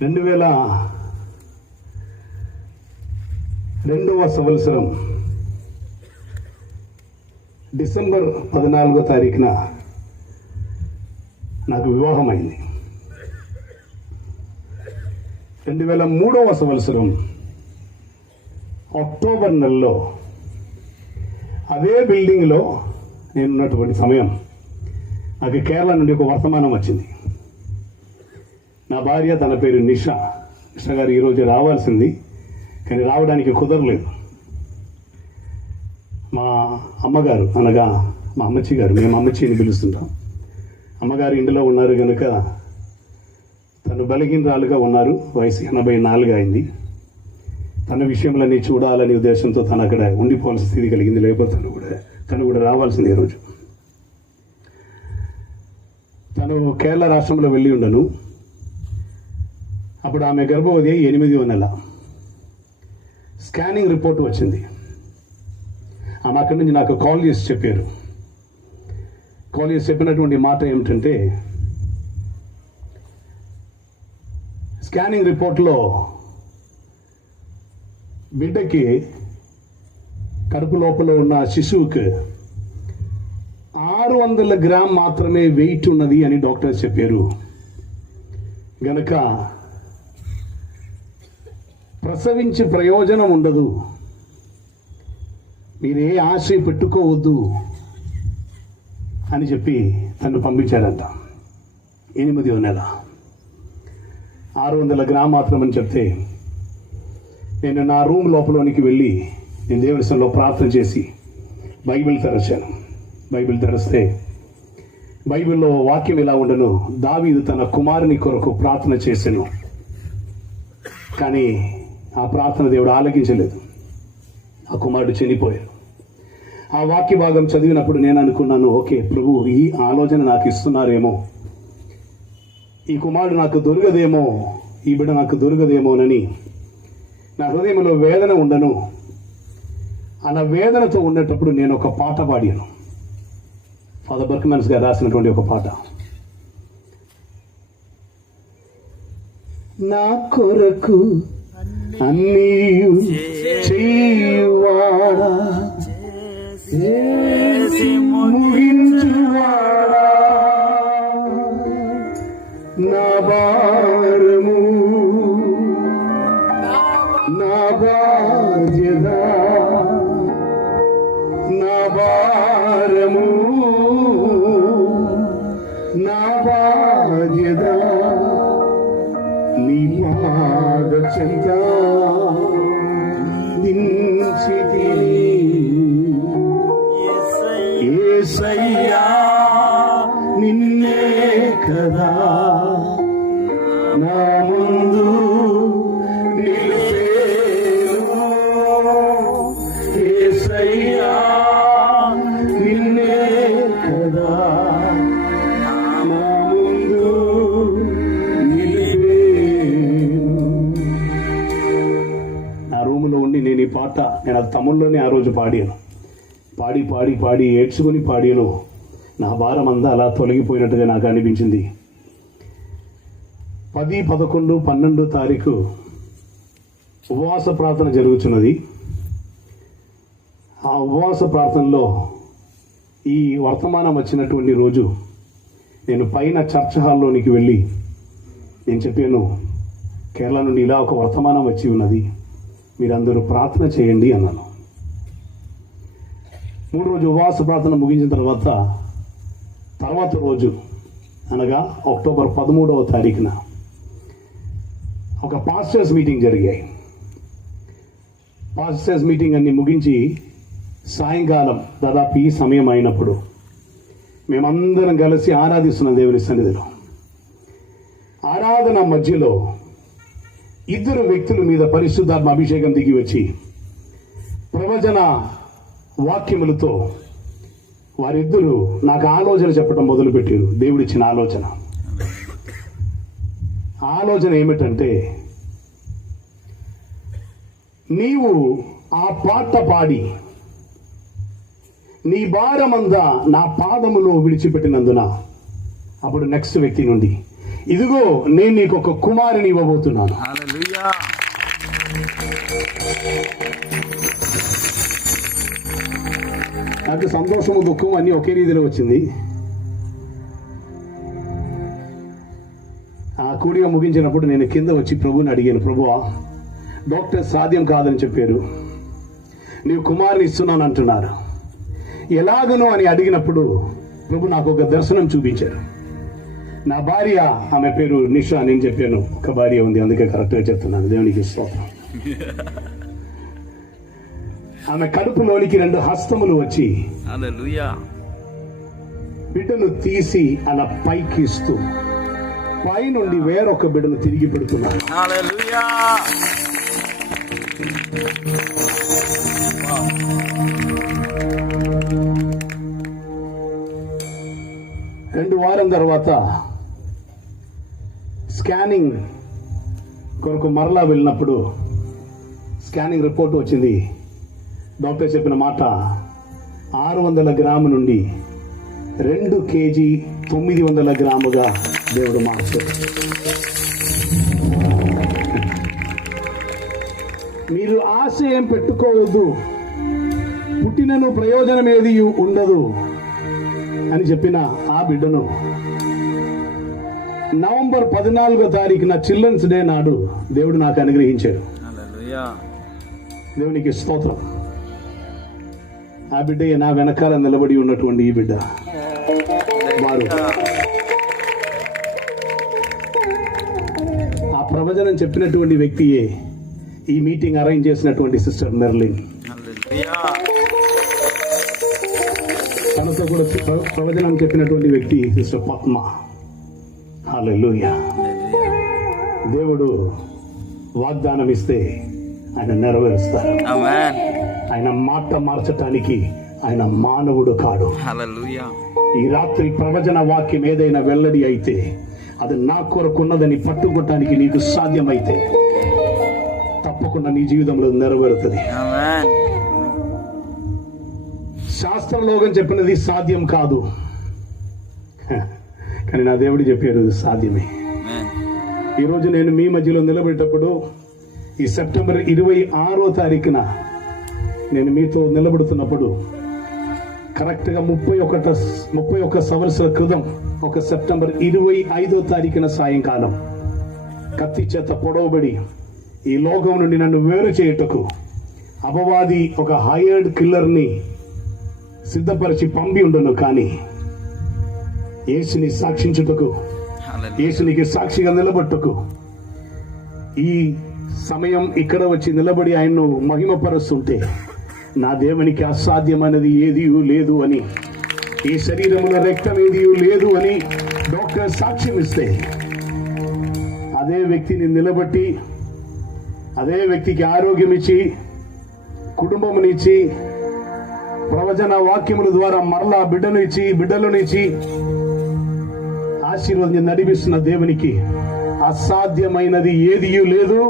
2002వ సంవత్సరం డిసెంబర్ 14వ తారీఖున నాకు వివాహం అయింది. 2003వ సంవత్సరం అక్టోబర్ నెలలో అదే బిల్డింగ్లో నేను ఉన్నటువంటి సమయం నాకు కేరళ నుండి ఒక వర్తమానం వచ్చింది. నా భార్య, తన పేరు నిషా గారు ఈరోజు రావాల్సింది, కానీ రావడానికి కుదరలేదు. మా అమ్మగారు అనగా మా అమ్మచ్చి గారు, మేము అమ్మచ్చి అని పిలుస్తుంటాం, అమ్మగారు ఇంటిలో ఉన్నారు కనుక తను బలహీనరాలుగా ఉన్నారు. వయసు 84 అయింది. తన విషయంలోని చూడాలని ఉద్దేశంతో తను అక్కడ ఉండిపోవాల్సిన స్థితి కలిగింది. లేకపోతే తను కూడా రావాల్సింది. ఈరోజు తను కేరళ రాష్ట్రంలో వెళ్ళి ఉండను. అప్పుడు ఆమె గర్భవతి 8వ నెల. స్కానింగ్ రిపోర్ట్ వచ్చింది. ఆమె అక్కడి నుంచి నాకు కాల్ చేసి చెప్పారు. కాల్ చేసి చెప్పినటువంటి మాట ఏమిటంటే, స్కానింగ్ రిపోర్ట్లో బిడ్డకి కడుపు లోపల ఉన్న శిశువుకి 600 గ్రామ్ మాత్రమే వెయిట్ ఉన్నది అని డాక్టర్ చెప్పారు. గనక ప్రసవించి ప్రయోజనం ఉండదు, మీరే ఆశ పెట్టుకోవద్దు అని చెప్పి తను పంపించారంట. 8వ నెల 600 గ్రామ్ మాత్రమని చెప్తే నేను నా రూమ్ లోపలోనికి వెళ్ళి నేను దేవుడిలో ప్రార్థన చేసి బైబిల్ తెరచాను. బైబిల్ తెరిస్తే బైబిల్లో వాక్యం ఇలా ఉండను, దావీదు తన కుమారుని కొరకు ప్రార్థన చేశాను, కానీ ఆ ప్రార్థన దేవుడు ఆలకించలేదు. ఆ కుమారుడు చనిపోయాడు. ఆ వాక్య భాగం చదివినప్పుడు నేను అనుకున్నాను, ఓకే ప్రభు ఈ ఆలోచన నాకు ఇస్తున్నారేమో, ఈ కుమారుడు నాకు దొరకదేమో, ఈ బిడ్డ నాకు దొరకదేమోనని నా హృదయంలో వేదన ఉండను. అలా వేదనతో ఉండేటప్పుడు నేను ఒక పాట పాడాను. ఫాదర్ బర్క్మన్స్ గారు రాసినటువంటి ఒక పాట. నా కొరకు అన్నీ చేయువాడా, ముగించువాడా, నా భారము నా బాధ్యత, నా భారము నా బాధ్యత, నీ పాద చెంత దించితిని. యేసయ్యా నిన్నే కదా నా ముందు నిలిపేను. యేసయ్యా నిన్నే కదా నా ముందు నిలిపేను. నా రూములో ఉండి నేను ఈ పాట నేను అది తమిళ్లోనే ఆ రోజు పాడాను. పాడి పాడి పాడి ఏడ్చుకుని పాడాను. నా భారం అంతా అలా తొలగిపోయినట్టుగా నాకు అనిపించింది. 10, 11, 12 తారీఖు ఉపవాస ప్రార్థన జరుగుతున్నది. ఆ ఉపవాస ప్రార్థనలో ఈ వర్తమానం వచ్చినటువంటి రోజు నేను పైన చర్చ్ హాల్లోనికి వెళ్ళి నేను చెప్పాను, కేరళ నుండి ఇలా ఒక వర్తమానం వచ్చి ఉన్నది, మీరందరూ ప్రార్థన చేయండి అన్నాను. 3 రోజు ఉపవాస ప్రార్థన ముగించిన తర్వాత రోజు అనగా అక్టోబర్ 13వ తారీఖున ఒక పాస్టర్స్ మీటింగ్ జరిగాయి. పాస్టర్స్ మీటింగ్ అన్ని ముగించి సాయంకాలం దాదాపు ఈ సమయం అయినప్పుడు మేమందరం కలిసి ఆరాధిస్తున్న దేవుని సన్నిధిలో ఆరాధన మధ్యలో 2 వ్యక్తుల మీద పరిశుద్ధాత్మ అభిషేకం దిగి వచ్చి ప్రవచన వాక్యములతో వారిద్దరూ నాకు ఆలోచన చెప్పడం మొదలుపెట్టారు. దేవుడిచ్చిన ఆలోచన ఏమిటంటే, నీవు ఆ పాట పాడి నీ భారమందా నా పాదములో విడిచిపెట్టినందున, అప్పుడు నెక్స్ట్ వ్యక్తి నుండి ఇదిగో నేను నీకు ఒక కుమారుని ఇవ్వబోతున్నాను. హల్లెలూయా. నాకు సంతోషము దుఃఖం అన్ని ఒకే రీతిలో వచ్చింది. ఆ కూడిగా ముగించినప్పుడు నేను కింద వచ్చి ప్రభుని అడిగాను, ప్రభువా డాక్టర్ సాధ్యం కాదని చెప్పారు, నీవు కుమారుని ఇస్తున్నాను అంటున్నారు, ఎలాగనో అని అడిగినప్పుడు ప్రభు నాకు ఒక దర్శనం చూపించారు. నా భార్య, ఆమె పేరు నిషా, నేను చెప్పాను ఒక భార్య ఉంది అందుకే కరెక్ట్గా చెప్తున్నాను, దేవునికి స్తోత్రం. ఆమె కడుపులోనికి 2 హస్తములు వచ్చి హల్లెలూయా బిడ్డను తీసి అలా పైకి ఇస్తూ పై నుండి వేరొక బిడ్డను తిరిగి పెడుతున్నాను. హల్లెలూయా. 2 వారం తర్వాత స్కానింగ్ కొరకు మరలా వెళ్ళినప్పుడు స్కానింగ్ రిపోర్ట్ వచ్చింది. డాక్టర్ చెప్పిన మాట 600 గ్రాము నుండి 2 kg 900 గ్రాముగా దేవుడు మార్చాడు. మీరు ఆశయం పెట్టుకోవద్దు, పుట్టినను ప్రయోజనం ఏది ఉండదు అని చెప్పిన ఆ బిడ్డను నవంబర్ 14వ తారీఖున చిల్డ్రన్స్ డే నాడు దేవుడు నాకు అనుగ్రహించాడు. హల్లెలూయా. దేవునికి స్తోత్రం. ఆ బిడ్డ నా వెనకాల నిలబడి ఉన్నటువంటి ఈ బిడ్డ వారు ఆ ప్రవచనం చెప్పినటువంటి వ్యక్తియే ఈ మీటింగ్ అరేంజ్ చేసినటువంటి సిస్టర్ మెర్లిన్. హల్లెలూయా. తనతో కూడా ప్రవచనం చెప్పినటువంటి వ్యక్తి సిస్టర్ పద్మ. హల్లెలూయా. దేవుడు వాగ్దానం ఇస్తే ఆయన నెరవేరుస్తారు. ఆమేన్. ఆయన మాట మార్చటానికి ఆయన మానవుడు కాడు. హల్లెలూయా. ఈ రాత్రి ప్రవచన వాక్యం ఏదైనా వెల్లడి అయితే అది నా కొరకున్నదని పట్టుకోవటానికి నీకు సాధ్యమైతే తప్పకుండా నీ జీవితంలో నెరవేరుతుంది. ఆమేన్. శాస్త్రలోకం చెప్పినది సాధ్యం కాదు, కానీ నా దేవుడు చెప్పాడు సాధ్యమే. ఆమేన్. ఈరోజు నేను మీ మధ్యలో నిలబెట్టేటప్పుడు ఈ సెప్టెంబర్ 26వ తారీఖున నేను మీతో నిలబడుతున్నప్పుడు కరెక్ట్గా 31 సంవత్సరాల క్రితం ఒక సెప్టెంబర్ 25వ తారీఖున సాయంకాలం కత్తి చేత పొడవబడి ఈ లోకం నుండి నన్ను వేరు చేయుటకు అపవాది ఒక హైయర్డ్ కిల్లర్ని సిద్ధపరిచి పంపి ఉండను, కానీ యేసుని సాక్షించుటకు, యేసునికి సాక్షిగా నిలబట్టుకు ఈ సమయం ఇక్కడ వచ్చి నిలబడి ఆయన్ను మహిమపరుస్తుంటే నా దేవునికి అసాధ్యమైనది ఏదీ లేదు అని, ఈ శరీరంలో రక్తం ఏదీ లేదు అని డాక్టర్ సాక్ష్యం ఇస్తే అదే వ్యక్తిని నిలబట్టి అదే వ్యక్తికి ఆరోగ్యం ఇచ్చి కుటుంబమునిచ్చి ప్రవచన వాక్యముల ద్వారా మరలా బిడ్డలను ఇచ్చి ఆశీర్వాదం నడిపిస్తున్న దేవునికి అసాధ్యమైనది ఏదీ లేదు.